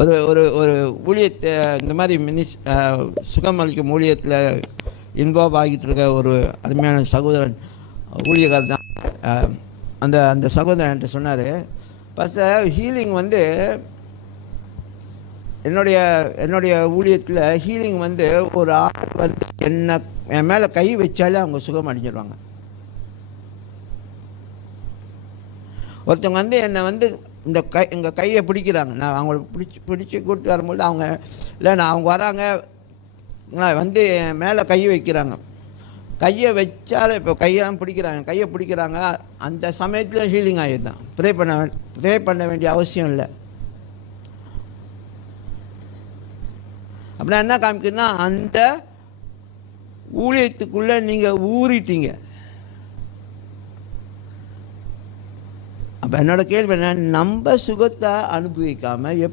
ஒரு ஒரு ஒரு ஊழியத்தை இந்த மாதிரி சுகம் அளிக்கும் ஊழியத்தில் இன்வால்வ் ஆகிட்டு இருக்க ஒரு அருமையான சகோதரன் ஊழியக்காரர் தான். அந்த அந்த சகோதரன் என்கிட்ட சொன்னார், பாஸ்டர் ஹீலிங் வந்து என்னுடைய ஊழியத்தில் ஹீலிங் வந்து ஒரு ஆள் வந்து என் மேலே கை வச்சாலே அவங்க சுகம் அடைஞ்சிடுவாங்க. ஒருத்தவங்க வந்து என்னை வந்து எங்கள் கையை பிடிக்கிறாங்க, நான் அவங்கள பிடிச்சி கூப்பிட்டு வரும்போது அவங்க அவங்க வராங்க வந்து என் மேலே கையை வைக்கிறாங்க. கையை வச்சாலே இப்போ கையை பிடிக்கிறாங்க, அந்த சமயத்தில் ஹீலிங் ஆகிடுதான். ப்ரே பண்ண வேண்டிய அவசியம் இல்லை. அப்படின்னா என்ன காமிக்குதுன்னா, அந்த ஊழியத்துக்குள்ளே நீங்கள் ஊறிட்டீங்க. அப்போ என்னோட கேள்வி என்ன, நம்ம சுகத்தை அனுபவிக்காமல்